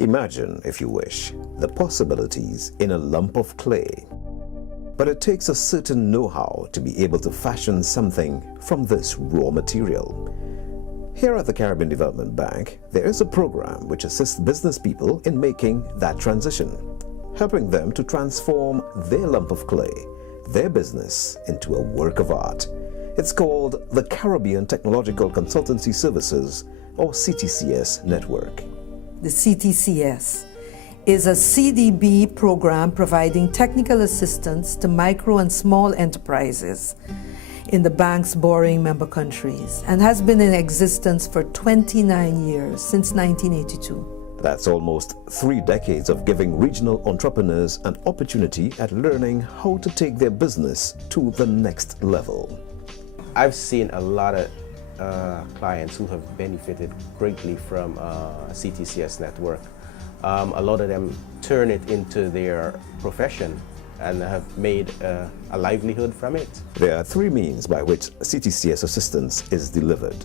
Imagine, if you wish, the possibilities in a lump of clay. But it takes a certain know-how to be able to fashion something from this raw material. Here at the Caribbean Development Bank, there is a program which assists business people in making that transition, helping them to transform their lump of clay, their business, into a work of art. It's called the Caribbean Technological Consultancy Services, or CTCS network. The CTCS is a CDB program providing technical assistance to micro and small enterprises in the bank's borrowing member countries and has been in existence for 29 years, since 1982. That's almost 3 decades of giving regional entrepreneurs an opportunity at learning how to take their business to the next level. I've seen a lot of clients who have benefited greatly from CTCS network. A lot of them turn it into their profession and have made a livelihood from it. There are 3 means by which CTCS assistance is delivered.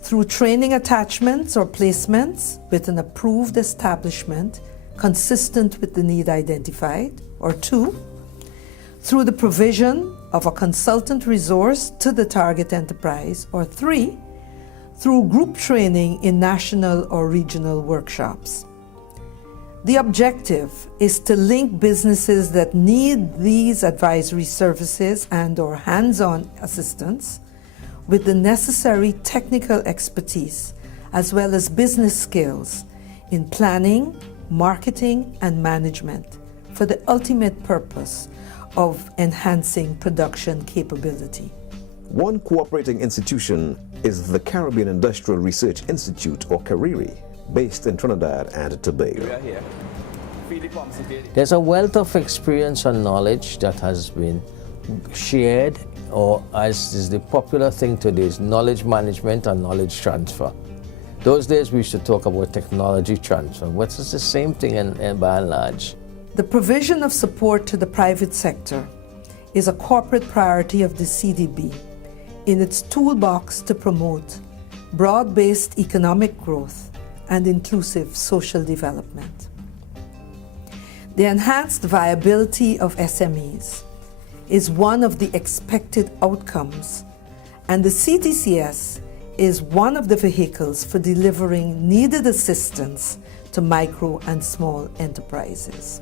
Through training attachments or placements with an approved establishment consistent with the need identified, or 2, through the provision of a consultant resource to the target enterprise, or 3, through group training in national or regional workshops. The objective is to link businesses that need these advisory services and/or hands-on assistance with the necessary technical expertise as well as business skills in planning, marketing, and management for the ultimate purpose of enhancing production capability. One cooperating institution is the Caribbean Industrial Research Institute, or CARIRI, based in Trinidad and Tobago. There's a wealth of experience and knowledge that has been shared, or as is the popular thing today, is knowledge management and knowledge transfer. Those days we used to talk about technology transfer, but it's the same thing by and large. The provision of support to the private sector is a corporate priority of the CDB in its toolbox to promote broad-based economic growth and inclusive social development. The enhanced viability of SMEs is one of the expected outcomes, and the CTCS is one of the vehicles for delivering needed assistance to micro and small enterprises.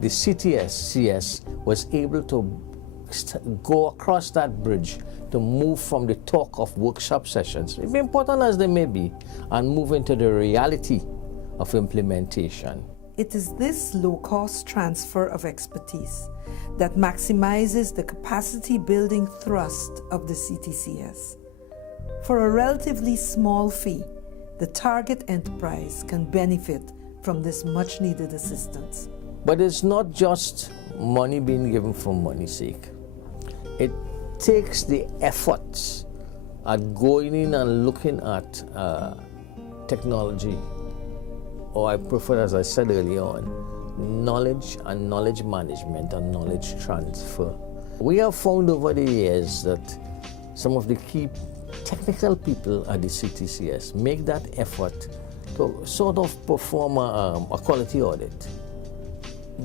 The CTCS was able to go across that bridge to move from the talk of workshop sessions, important as they may be, and move into the reality of implementation. It is this low-cost transfer of expertise that maximizes the capacity-building thrust of the CTCS. For a relatively small fee, the target enterprise can benefit from this much-needed assistance. But it's not just money being given for money's sake. It takes the efforts at going in and looking at technology, or I prefer, as I said earlier on, knowledge and knowledge management and knowledge transfer. We have found over the years that some of the key technical people at the CTCS make that effort to sort of perform a quality audit.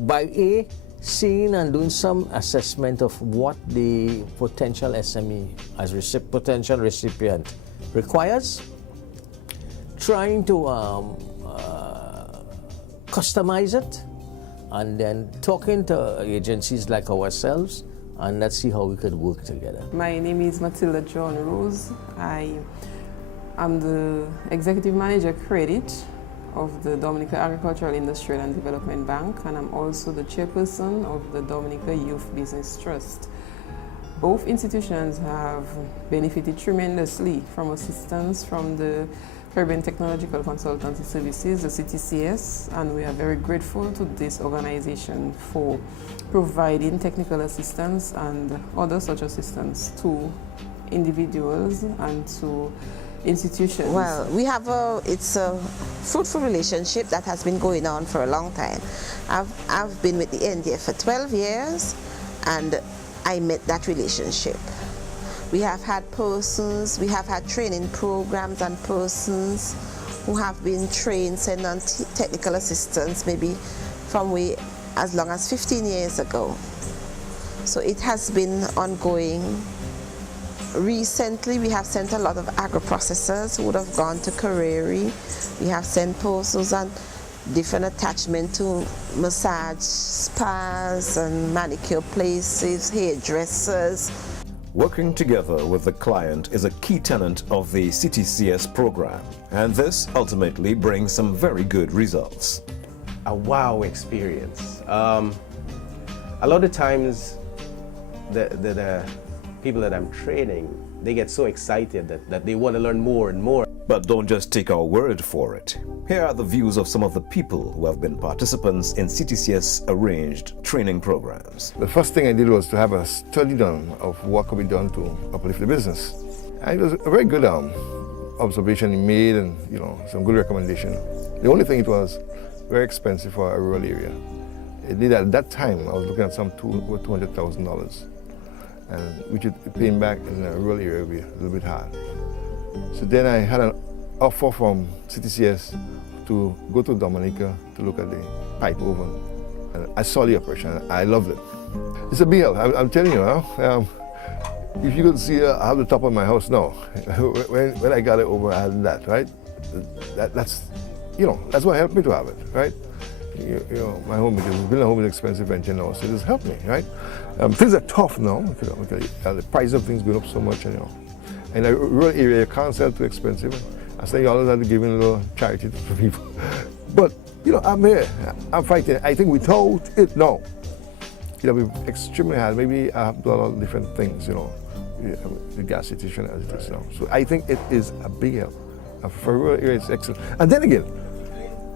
By seeing and doing some assessment of what the potential SME as potential recipient requires, trying to customize it, and then talking to agencies like ourselves, and let's see how we could work together. My name is Matilda John Rose. I am the Executive Manager Credit of the Dominica Agricultural, Industrial and Development Bank, and I'm also the chairperson of the Dominica Youth Business Trust. Both institutions have benefited tremendously from assistance from the Caribbean Technological Consultancy Services, the CTCS, and we are very grateful to this organization for providing technical assistance and other such assistance to individuals and to institutions. Well, it's a fruitful relationship that has been going on for a long time. I've been with the NDF for 12 years, and I met that relationship. We have had training programs and persons who have been trained, sent on technical assistance, maybe from way as long as 15 years ago. So it has been ongoing. Recently, we have sent a lot of agro-processors who would have gone to Kareri. We have sent postals and different attachment to massage spas and manicure places, hairdressers. Working together with the client is a key tenet of the CTCS program, and this ultimately brings some very good results. A wow experience. A lot of times, the people that I'm training, they get so excited that they want to learn more and more. But don't just take our word for it. Here are the views of some of the people who have been participants in CTCS arranged training programs. The first thing I did was to have a study done of what could be done to uplift the business. And it was a very good observation he made, and some good recommendation. The only thing, it was very expensive for a rural area. It did at that time, I was looking at some over $200,000, and which paying back in a rural area would be a little bit hard. So then I had an offer from CTCS to go to Dominica to look at the pipe oven. And I saw the operation. I loved it. It's a big help. I'm telling you now. If you could see, I have the top of my house now. when I got it over, I had that, right? That's what helped me to have it, right? My home, because building a home is expensive venture now, so it has helped me, right? Things are tough now. The price of things going up so much, in a rural area, you can't sell too expensive. I say you always have to give in a little charity to people. But, I'm here. I'm fighting. I think without it, no. It'll be extremely hard. Maybe I have to do a lot of different things, the gas situation as it is now. So I think it is a big help. For a rural area, it's excellent. And then again,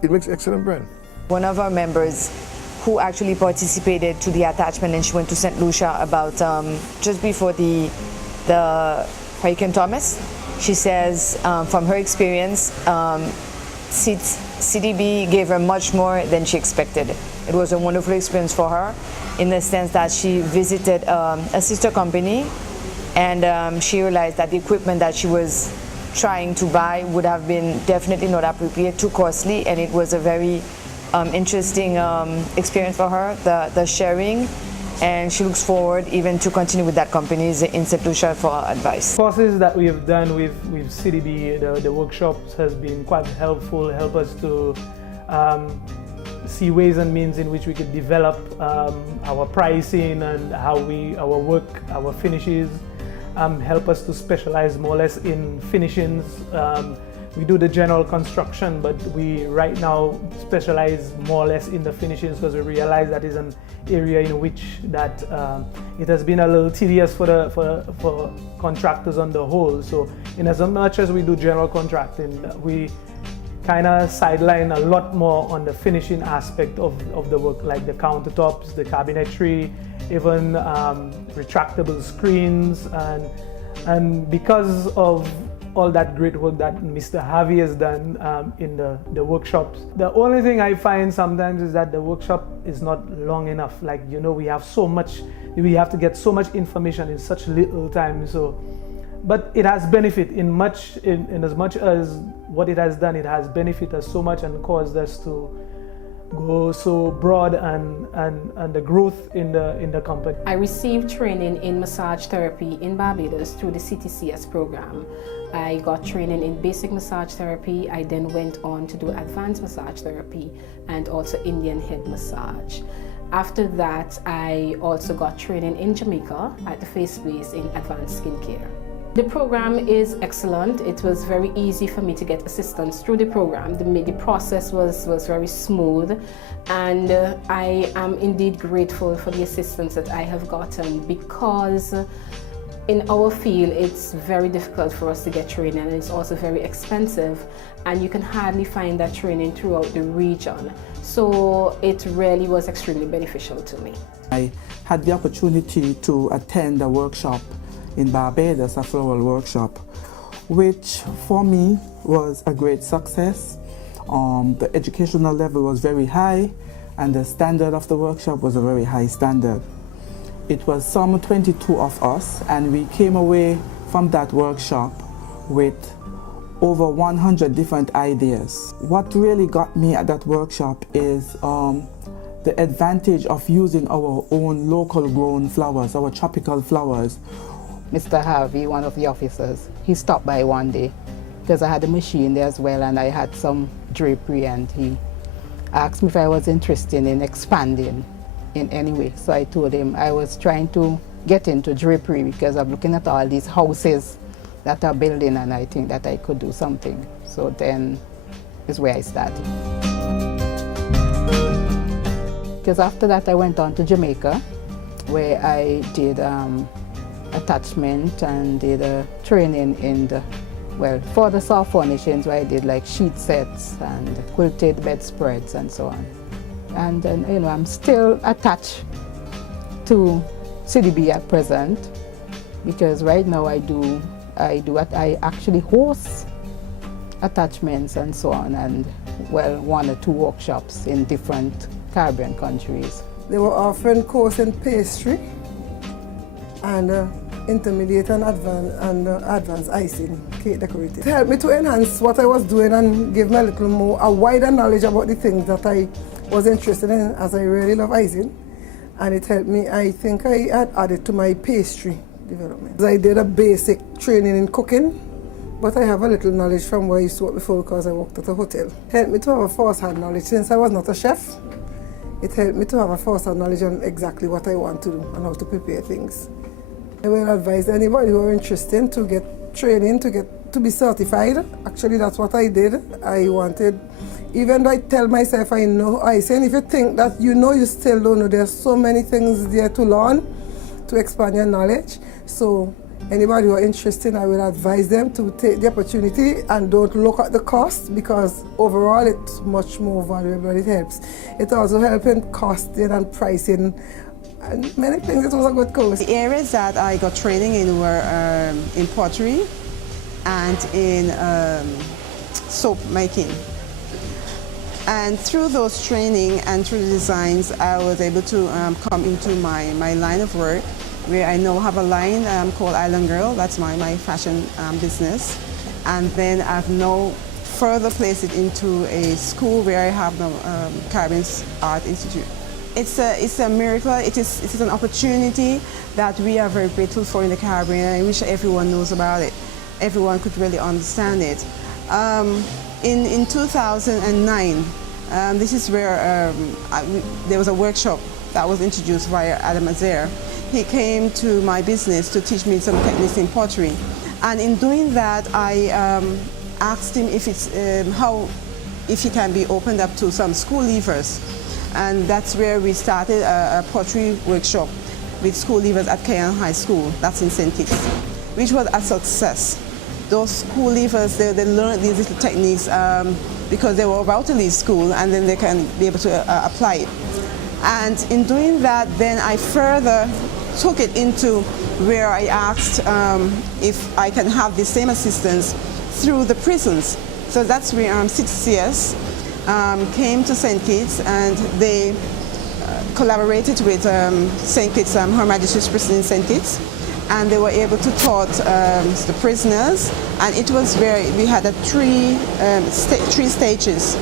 it makes excellent bread. One of our members who actually participated to the attachment, and she went to St. Lucia about just before the Hurricane Thomas. She says from her experience, CDB gave her much more than she expected. It was a wonderful experience for her in the sense that she visited a sister company, and she realized that the equipment that she was trying to buy would have been definitely not appropriate, too costly, and it was a very interesting experience for her, the sharing, and she looks forward even to continue with that company in St. Lucia for advice. Courses that we have done with CDB, the workshops has been quite helpful, help us to see ways and means in which we could develop our pricing and how our work, our finishes, help us to specialize more or less in finishings. We do the general construction, but we right now specialize more or less in the finishings because we realize that is an area in which that it has been a little tedious for contractors on the whole. So in as much as we do general contracting, we kind of sideline a lot more on the finishing aspect of the work, like the countertops, the cabinetry, even retractable screens, and because of all that great work that Mr. Harvey has done in the workshops. The only thing I find sometimes is that the workshop is not long enough. Like, we have so much, we have to get so much information in such little time. So, but it has benefit in as much as what it has done, it has benefited us so much and caused us to go so broad and the growth in the company. I received training in massage therapy in Barbados through the CTCS program. I got training in basic massage therapy. I then went on to do advanced massage therapy and also Indian head massage. After that, I also got training in Jamaica at the Face Base in advanced skincare. The program is excellent. It was very easy for me to get assistance through the program. The process was very smooth, and I am indeed grateful for the assistance that I have gotten, because in our field it's very difficult for us to get training, and it's also very expensive, and you can hardly find that training throughout the region. So it really was extremely beneficial to me. I had the opportunity to attend a workshop in Barbados, a floral workshop, which for me was a great success. The educational level was very high, and the standard of the workshop was a very high standard. It was some 22 of us, and we came away from that workshop with over 100 different ideas. What really got me at that workshop is the advantage of using our own local grown flowers, our tropical flowers. Mr. Harvey, one of the officers, he stopped by one day because I had a machine there as well and I had some drapery, and he asked me if I was interested in expanding in any way. So I told him I was trying to get into drapery because I'm looking at all these houses that are building and I think that I could do something. So then is where I started. Because after that I went on to Jamaica where I did attachment and did a training in the, for the soft furnishings where I did like sheet sets and quilted bedspreads and so on. And you know, I'm still attached to CDB at present because right now I actually host attachments and so on, and one or two workshops in different Caribbean countries. They were offering course in pastry and intermediate and advanced icing, cake decorating. It helped me to enhance what I was doing and give me a wider knowledge about the things that I was interested in, as I really love icing. And it helped me, I think I had added to my pastry development. I did a basic training in cooking, but I have a little knowledge from where I used to work before because I worked at a hotel. It helped me to have a first-hand knowledge. Since I was not a chef, it helped me to have a first-hand knowledge on exactly what I want to do and how to prepare things. I will advise anybody who are interested to get training, to be certified. Actually, that's what I did. I wanted, even though I tell myself I know icing, if you think that you know, you still don't know. There's so many things there to learn, to expand your knowledge. So anybody who are interested, I will advise them to take the opportunity and don't look at the cost, because overall it's much more valuable. It helps. It also helps in costing and pricing and many things. It was a good course. The areas that I got training in were in pottery and in soap making. And through those training and through the designs, I was able to come into my line of work, where I now have a line called Island Girl. That's my fashion business. And then I've now further placed it into a school where I have the Caribbean Art Institute. It's a miracle. It is an opportunity that we are very grateful for in the Caribbean, and I wish everyone knows about it. Everyone could really understand it. In 2009, this is where there was a workshop that was introduced via Adam Azer. He came to my business to teach me some techniques in pottery, and in doing that, I asked him if he can be opened up to some school leavers. And that's where we started a pottery workshop with school leavers at Kayan High School, that's in St. Kitts, which was a success. Those school leavers, they learned these little techniques because they were about to leave school, and then they can be able to apply it. And in doing that, then I further took it into where I asked if I can have the same assistance through the prisons. So that's where CTCS came to St. Kitts, and they collaborated with St. Kitts, Her Majesty's Prison in St. Kitts, and they were able to taught the prisoners, and it was where we had three stages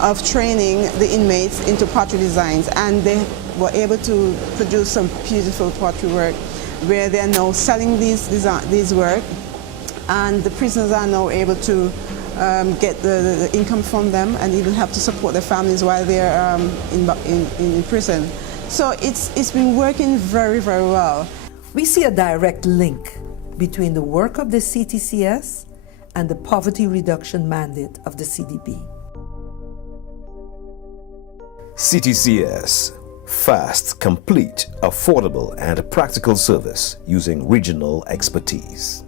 of training the inmates into pottery designs, and they were able to produce some beautiful pottery work where they are now selling these work, and the prisoners are now able to get the income from them and even help to support their families while they're in prison. So it's been working very, very well. We see a direct link between the work of the CTCS and the poverty reduction mandate of the CDB. CTCS, fast, complete, affordable, and practical service using regional expertise.